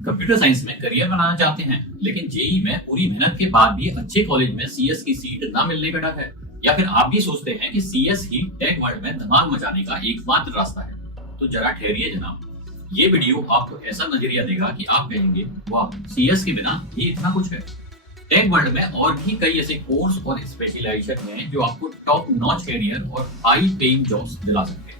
Computer science में career बनाना चाहते हैं लेकिन जेई में पूरी मेहनत के बाद भी अच्छे कॉलेज में सीएस की सीट ना मिलने का डर है, या फिर आप भी सोचते हैं कि सीएस ही टेक वर्ल्ड में धमाल मचाने का एकमात्र रास्ता है, तो जरा ठहरिए जनाब। ये वीडियो आपको ऐसा नजरिया देगा कि आप कहेंगे वाह, सीएस के बिना ये इतना कुछ है। टेक वर्ल्ड में और भी कई ऐसे कोर्स और स्पेशलाइजेशन हैं जो आपको टॉप नॉच करियर और हाई पेइंग जॉब्स दिला सकते हैं।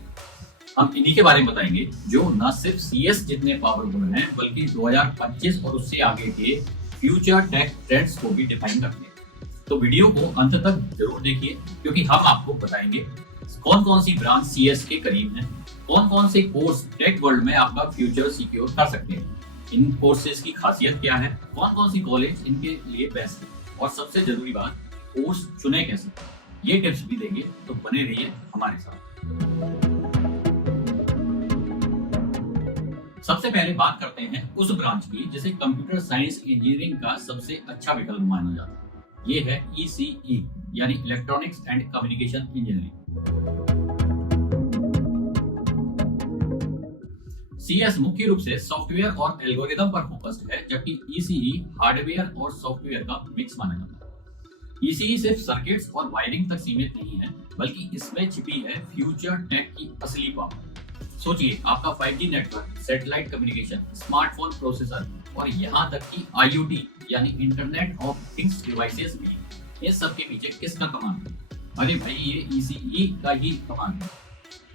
हम इन्हीं के बारे में बताएंगे जो न सिर्फ सीएस जितने पावरफुल हैं बल्कि 2025 और उससे आगे के फ्यूचर टेक ट्रेंड्स को भी डिफाइन करते हैं। तो वीडियो को अंत तक जरूर देखिए क्योंकि हम आपको बताएंगे कौन कौन सी ब्रांच सीएस के करीब हैं, कौन कौन से कोर्स टेक वर्ल्ड में आपका फ्यूचर सिक्योर कर सकते हैं, इन कोर्सेज की खासियत क्या है, कौन कौन सी कॉलेज इनके लिए बेस्ट है और सबसे जरूरी बात, कोर्स चुने कैसे। ये टिप्स भी देंगे, तो बने रहिए हमारे साथ। सबसे पहले बात करते हैं उस ब्रांच की जिसे कंप्यूटर साइंस इंजीनियरिंग का सबसे अच्छा विकल्प माना जाता है। ये है ईसीई यानी electronics and communication engineering. CS मुख्य रूप से सॉफ्टवेयर और एल्गोरिदम पर फोकस्ड है, जबकि ईसीई हार्डवेयर और सॉफ्टवेयर का मिक्स माना जाता है। ईसीई सिर्फ सर्किट्स और वायरिंग तक सीमित नहीं है बल्कि इसमें छिपी है फ्यूचर टेक की असली पावर। सोचिए, आपका 5G network, satellite communication, smartphone processor और यहाँ तक कि IoT यानी इंटरनेट ऑफ थिंग्स डिवाइसेस भी, ये सब के पीछे किसका कमान है? अरे भाई, ये ईसीई का ही कमान है।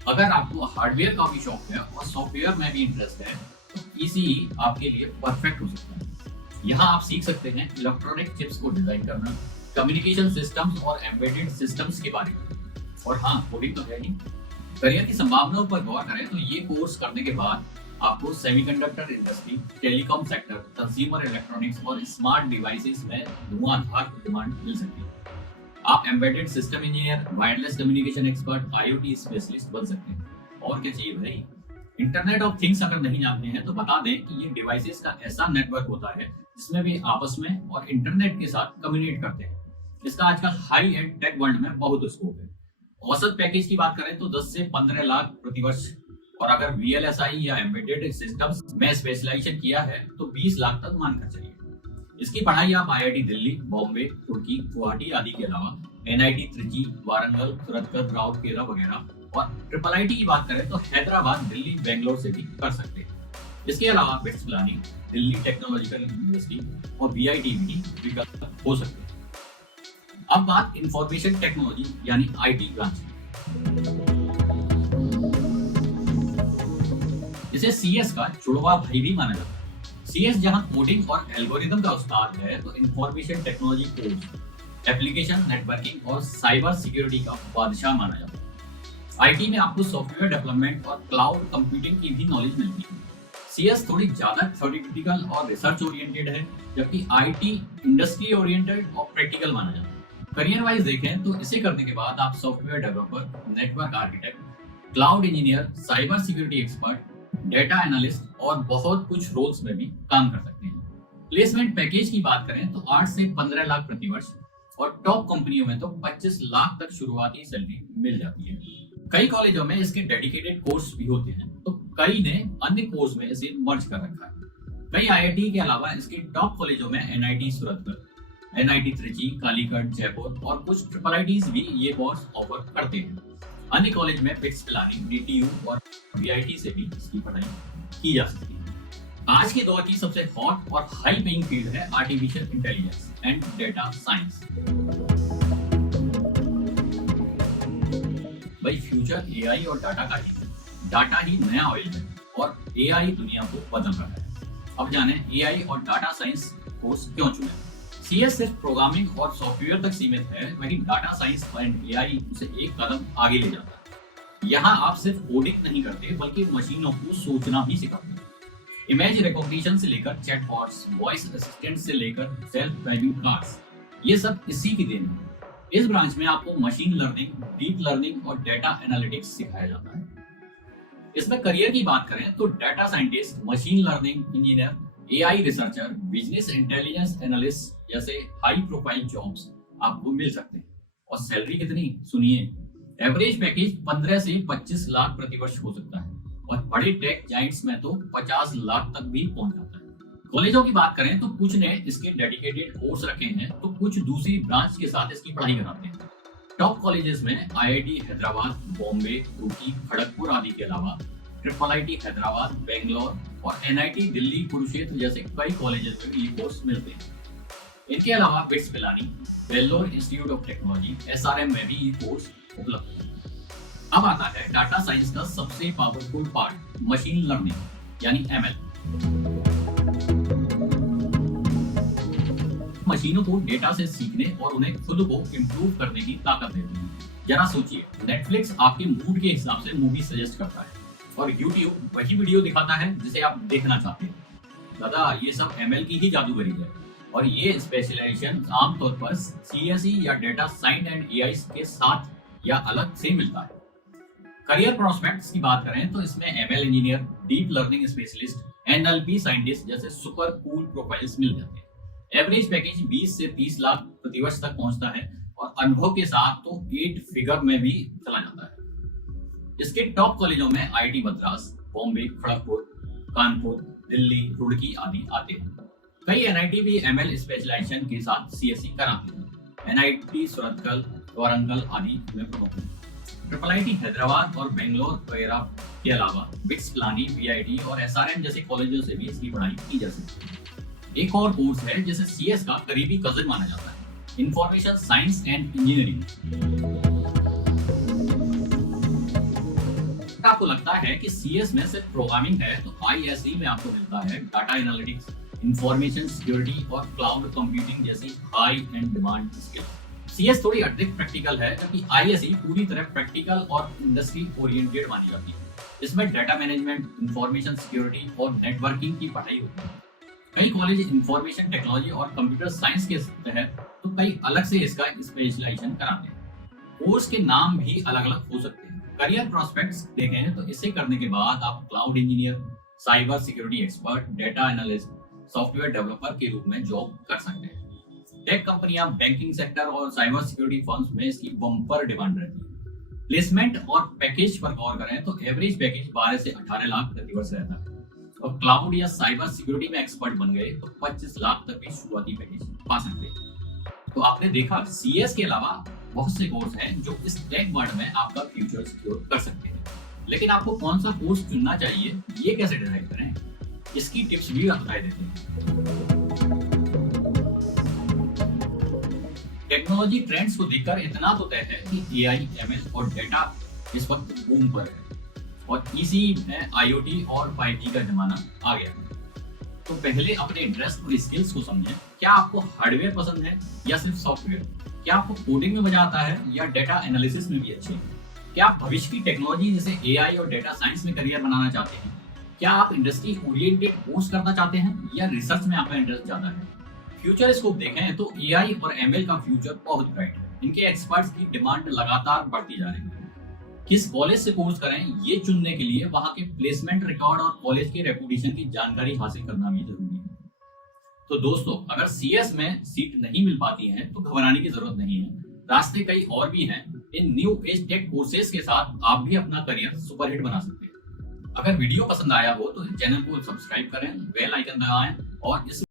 अगर आपको हार्डवेयर का भी शौक है और सॉफ्टवेयर में भी इंटरेस्ट है तो ईसीई आपके लिए परफेक्ट हो सकता है। यहाँ आप सीख सकते हैं इलेक्ट्रॉनिक चिप्स को डिजाइन करना, कम्युनिकेशन सिस्टम्स और एम्बेडेड सिस्टम्स के बारे में। और हाँ, कोडिंग तो है ही। करियर की संभावनाओं पर गौर करें तो ये कोर्स करने के बाद आपको semiconductor industry, telecom sector, consumer electronics और स्मार्ट डिवाइसेस में धुआंधार डिमांड मिल सकती है। आप embedded system engineer, wireless communication expert, IoT specialist बन सकते हैं। और क्या चाहिए भाई? इंटरनेट ऑफ थिंग्स अगर नहीं जानते हैं तो बता दें कि ये डिवाइसेस का ऐसा नेटवर्क होता है जिसमें वे आपस में और इंटरनेट के साथ कम्युनिकेट करते हैं। इसका आजकल हाई एंड टेक वर्ल्ड में बहुत स्कोप है। औसत पैकेज की बात करें तो 10 से 15 लाख प्रति वर्ष, और अगर VLSI या एम्बेडेड सिस्टम्स में स्पेशलाइजेशन किया है तो 20 लाख तक मानकर चलिए। इसकी पढ़ाई आप IIT दिल्ली, बॉम्बे, तुर्की, गुवाहाटी आदि के अलावा NIT त्रिची, वारंगल, सुरतगढ़, राउरकेला वगैरह, और IIIT की बात करें तो हैदराबाद, दिल्ली, बेंगलोर से भी कर सकते हैं। इसके अलावा bits Pilani, Delhi technological university और VIT भी विकल्प हो सकते हैं। अब बात इंफॉर्मेशन टेक्नोलॉजी यानी IT ब्रांच की। इसे CS का जुड़वा भाई भी माना जाता है। CS जहां कोडिंग और एल्गोरिदम का उस्ताद है तो information technology course application networking और साइबर सिक्योरिटी का बादशाह माना जाता है। IT में आपको सॉफ्टवेयर डेवलपमेंट और क्लाउड कंप्यूटिंग की भी नॉलेज मिलती है। CS थोड़ी ज्यादा थ्योरेटिकल और रिसर्च ओरिएंटेड है, जबकि IT इंडस्ट्री ओरिएंटेड और प्रैक्टिकल माना जाता है। करियर वाइज देखें तो इसे करने के बाद आप software developer, network architect, cloud engineer, cyber security expert, data analyst और बहुत कुछ रोल्स में भी काम कर सकते हैं। प्लेसमेंट पैकेज की बात करें तो 8 से 15 लाख प्रति वर्ष, और टॉप कंपनियों में तो 25 लाख तक शुरुआती सैलरी मिल जाती है। कई कॉलेजों में इसके डेडिकेटेड कोर्स भी होते हैं, तो कई ने अन्य कोर्स में इसे मर्ज कर रखा है। कई IIT के अलावा इसके टॉप कॉलेजों में NIT सुरतगढ़, NIT त्रिची, कालीकट, जयपुर और कुछ IIITs भी ये कोर्स ऑफर करते हैं। अन्य कॉलेज में बिट्स पिलानी, DTU और VIT से भी इसकी पढ़ाई की जा सकती है। आज के दौर की सबसे हॉट और हाई पेइंग फील्ड है artificial intelligence and data science. भाई, फ्यूचर AI और डाटा का ही है। डाटा ही नया ऑयल है और AI दुनिया को बदल रहा है। अब जाने AI और डाटा साइंस कोर्स क्यों चुने। CS सिर्फ प्रोग्रामिंग और सॉफ्टवेयर तक सीमित है, वहीं डाटा साइंस एंड AI उसे एक कदम आगे ले जाता है। यहाँ आप सिर्फ कोडिंग नहीं करते बल्कि मशीनों को सोचना भी सिखाते हैं। इमेज रिकॉग्निशन से लेकर चैटबॉट्स, वॉइस असिस्टेंट से लेकर सेल्फ ड्राइविंग कार्स, ये सब इसी की देन है। इस ब्रांच में आपको मशीन लर्निंग, डीप लर्निंग और डेटा एनालिटिक्स सिखाया जाता है। इसमें करियर की बात करें तो data scientist, machine learning engineer, AI researcher, business intelligence analyst जैसे हाई प्रोफाइल जॉब्स आपको मिल सकते हैं। और सैलरी कितनी सुनिए, एवरेज पैकेज 15 से 25 लाख प्रति वर्ष हो सकता है और बड़े टेक जाइंट्स में तो 50 लाख तक भी पहुंच जाता है। कॉलेजों की बात करें तो कुछ ने इसके डेडिकेटेड कोर्स रखे हैं, तो कुछ दूसरी ब्रांच के साथ इसकी पढ़ाई कराते हैं। टॉप कॉलेजेस में आईआईटी हैदराबाद, बॉम्बे, रुड़की, खड़गपुर आदि के अलावा ट्रिपल आईटी हैदराबाद, बेंगलोर और एनआईटी दिल्ली, कुरुक्षेत्र जैसे कई कॉलेजेस में ये कोर्स मिलते हैं। इनके अलावा bits Pilani, Vellore institute of technology, SRM में भी ये कोर्स उपलब्ध है। अब आता है डाटा साइंस का सबसे पावरफुल पार्ट, मशीन लर्निंग यानी एमएल। मशीनों को डेटा से सीखने और उन्हें खुद को इम्प्रूव करने की ताकत देती है। जरा सोचिए, नेटफ्लिक्स आपके मूड के हिसाब से मूवी सजेस्ट करता है और यूट्यूब वही वीडियो दिखाता है जिसे आप देखना चाहते हैं। दादा, ये सब एमएल की ही जादूगरी है और ये स्पेशलाइजेशन आमतौर पर सीएसई या डेटा साइंस एंड एआई के साथ या अलग से मिलता है। करियर प्रोस्पेक्ट्स की बात करें तो इसमें ML engineer, deep learning specialist, NLP scientist जैसे सुपर कूल प्रोफाइल्स मिल जाते हैं। एवरेज पैकेज 20 से 30 लाख प्रतिवर्ष तक पहुंचता है और अनुभव के साथ तो 8 फिगर में भी चला जाता है। इसके टॉप कॉलेजों में आईआईटी मद्रास, बॉम्बे, खड़गपुर, कानपुर, दिल्ली, रुड़की आदि आते हैं। कई एनआईटी भी एमएल स्पेशलाइजेशन के साथ सीएसई कराते हैं। एनआईटी सुरतगल, वारंगल आदि में प्रमुख हैं। ट्रिपल आईटी हैदराबाद और बेंगलोर वगैरह के अलावा बिट्स पिलानी, वीआईटी और एसआरएम जैसे कॉलेजों से भी इसकी पढ़ाई की जा सकती है। एक और कोर्स है जिसे सीएस का करीबी कजिन माना जाता है, इंफॉर्मेशन साइंस एंड इंजीनियरिंग। आपको लगता है कि सीएस में सिर्फ प्रोग्रामिंग है, तो आईएसई में आपको मिलता है डाटा एनालिटिक्स, इंफॉर्मेशन सिक्योरिटी और क्लाउड कंप्यूटिंग जैसी high and demand skill. CS थोड़ी अधिक प्रैक्टिकल है, जबकि आईएसई पूरी तरह प्रैक्टिकल और इंडस्ट्री ओरिएंटेड मानी जाती है। इसमें डाटा मैनेजमेंट, इंफॉर्मेशन सिक्योरिटी और नेटवर्किंग की पढ़ाई होती है। कई कॉलेज इंफॉर्मेशन टेक्नोलॉजी और कंप्यूटर साइंस के तहत तो कई अलग से इसका स्पेशलाइजेशन कराते हैं। कोर्स के नाम भी अलग अलग हो सकते हैं। करियर प्रोस्पेक्ट्स देखें तो इसे करने के बाद आप cloud engineer, cyber security expert, data analyst, software developer के रूप में जॉब कर सकते हैं। टेक कंपनियां, बैंकिंग सेक्टर और साइबर सिक्योरिटी फर्म्स में इसकी बम्पर डिमांड रहती है। प्लेसमेंट और पैकेज पर गौर करें तो एवरेज पैकेज 12 से 18 लाख प्रति वर्ष रहता है और क्लाउड या साइबर सिक्योरिटी में एक्सपर्ट बन गए तो 25 लाख तक भी शुरुआती पैकेज पा सकते हैं। तो आपने देखा, सीएस के अलावा बहुत से कोर्स हैं जो इस टेक वर्ल्ड में आपका फ्यूचर सिक्योर कर सकते हैं। लेकिन आपको कौन सा कोर्स चुनना चाहिए, ये कैसे डिसाइड करें, इसकी टिप्स भी बता देते हैं। टेक्नोलॉजी ट्रेंड्स को देखकर इतना तो तय है कि एआई, एमएल और डेटा इस वक्त बूम पर है और इसी में आईओटी और 5G का जमाना आ गया। तो पहले अपने इंटरेस्ट और स्किल्स को समझें। क्या आपको हार्डवेयर पसंद है या सिर्फ सॉफ्टवेयर? क्या आपको कोडिंग में मजा आता है या डेटा एनालिसिस में भी अच्छे हैं? क्या आप भविष्य की टेक्नोलॉजी जैसे एआई और डेटा साइंस में करियर बनाना चाहते हैं? क्या आप इंडस्ट्री ओरिएंटेड कोर्स करना चाहते हैं या रिसर्च में आपका इंटरेस्ट ज्यादा है? फ्यूचर स्कोप देखें तो एआई और एमएल का फ्यूचर बहुत ब्राइट है। इनके एक्सपर्ट्स की डिमांड लगातार बढ़ती जा रही है। किस कॉलेज से कोर्स करें, ये चुनने के लिए वहां के प्लेसमेंट रिकॉर्ड और कॉलेज के रेपुटेशन की जानकारी हासिल करना भी जरूरी है। तो दोस्तों, अगर सीएस में सीट नहीं मिल पाती है तो घबराने की जरूरत नहीं है। रास्ते कई और भी हैं। इन न्यू एज टेक कोर्सेज के साथ आप भी अपना करियर सुपरहिट बना सकते हैं। अगर वीडियो पसंद आया हो तो चैनल को सब्सक्राइब करें, बेल आइकन दबाएं और इस